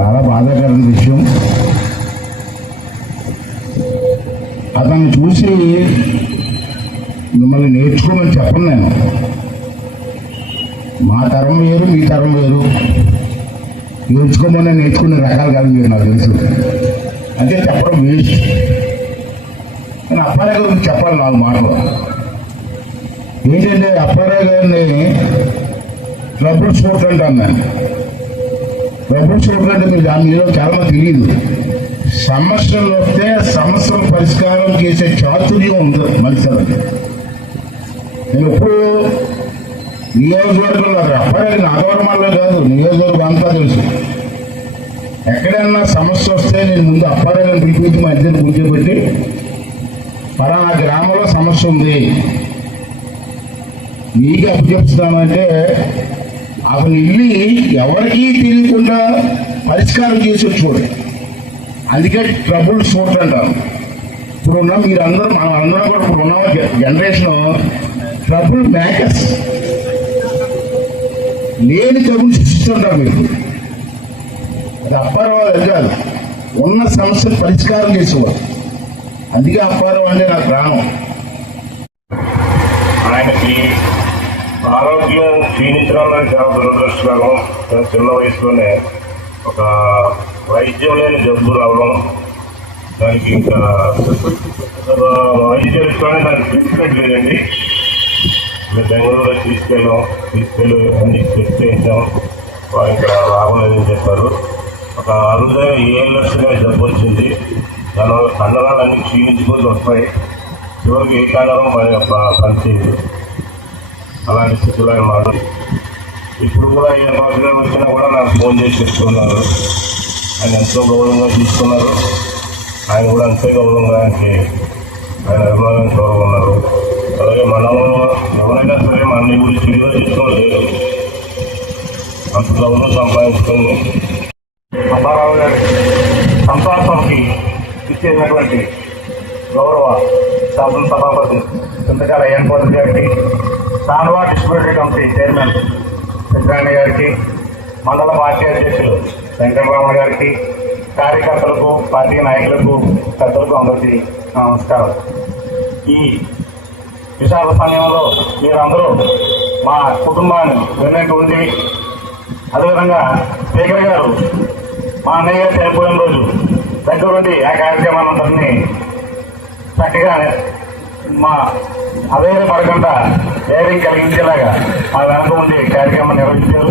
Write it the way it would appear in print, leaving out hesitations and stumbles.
చాలా బాధాకరమైన విషయం. అతన్ని చూసి మిమ్మల్ని నేర్చుకోమని చెప్పను నేను. మా తరం వేరు, మీ తరం వేరు. నేర్చుకోమని నేర్చుకునే రకాలు కాదు మీరు, నాకు తెలుసు. అంటే చెప్పడం వేస్ట్. కానీ అప్పారావు గురించి చెప్పాలి 4 మాటలు. ఏంటంటే అప్పారావు గారిని ట్రబుల్ షూటర్ అంటాను నేను. ట్రబుల్ షూటర్ అంటే మీరు మీలో చాలా మంది తెలియదు. సమస్యలు వస్తే సమస్యలు పరిష్కారం చేసే చాతుర్యం ఉంది మనిషి. నేను ఎప్పుడు నియోజకవర్గంలో అప్పారావు నాగవరమాల్లో కాదు, నియోజకవర్గం అంతా తెలుసు. ఎక్కడైనా సమస్య వస్తే నేను ముందు అప్పారావుని పిలిపించి మా ఇద్దరిని కూర్చోబెట్టి, పలానా గ్రామంలో సమస్య ఉంది, నీకు అప్పచెప్తున్నానంటే అతను ఇల్లు ఎవరికీ తెలియకుండా పరిష్కారం చేసి చూడండి. అందుకే ట్రబుల్ షూటర్ అంటారు. ఇప్పుడున్న మీరందరూ, మనం అందరం కూడా ఇప్పుడు ఉన్న జనరేషన్ ట్రబుల్ మేకర్స్. లేని ట్రబుల్ సృష్టిస్తుంటారు మీరు. అది అప్పారావు అది కాదు, ఉన్న సమస్యలు పరిష్కారం చేసేవారు. అందుకే అప్పారావు అంటే నాకు ప్రాణం. ఆయనకి ఆరోగ్యం క్షీణించడం చాలా దురదృష్టకరం. చిన్న వయసులోనే ఒక వైద్యం లేని జబ్బు రావడం, దానికి ఇంకా వైద్యులతోనే దానికి ట్రీట్మెంట్ లేదండి. మేము బెంగళూరులో తీసుకెళ్ళి అన్ని చెక్ చేయించాం. వారు ఇక్కడ రావలేదని చెప్పారు. ఒక అరుదైన ALS జబ్బు వచ్చింది. దానివల్ల కండరాలు అన్ని క్షీణించిపోయి వస్తాయి. చివరికి ఏ కారణం పనిచేయదు. అలాంటి స్థితిలో మాట. ఇప్పుడు కూడా ఏ బాధ్యత వచ్చినా కూడా నాకు ఫోన్ చేసి చెప్తున్నారు. ఆయన ఎంతో గౌరవంగా తీసుకున్నారు. ఆయన కూడా అంతే గౌరవంగా ఆయన అభిమానాన్ని గౌరవన్నారు. అలాగే మనము ఎవరైనా సరే మన గురించి విలువ తీసుకోలేదు. అంత గౌరవం సంపాదించుకుంది. అప్పారావు గారి సంతానానికి ఇచ్చేటటువంటి గౌరవ శాసన సభాపతి చింతకాల అయ్యన్పాటి గారికి, సాన్వా డిస్ట్రిబ్యూటరీ కమిటీ చైర్మన్ చంద్రాణి గారికి, మండల పార్టీ అధ్యక్షులు వెంకటరామణ గారికి, కార్యకర్తలకు, పార్టీ నాయకులకు, పెద్దలకు అందరికీ నమస్కారం. ఈ విశాఖ సమయంలో మీరందరూ మా కుటుంబాన్ని వెన్నట్టు ఉంది. అదేవిధంగా స్పీకర్ గారు మా అన్నయ్య చనిపోయిన రోజు దగ్గర నుండి ఆ కార్యక్రమాలందరినీ చక్కగా మా అదే పడకుండా ధైర్యం కలిగించేలాగా మా వెనక ఉండి కార్యక్రమం నిర్వహించారు.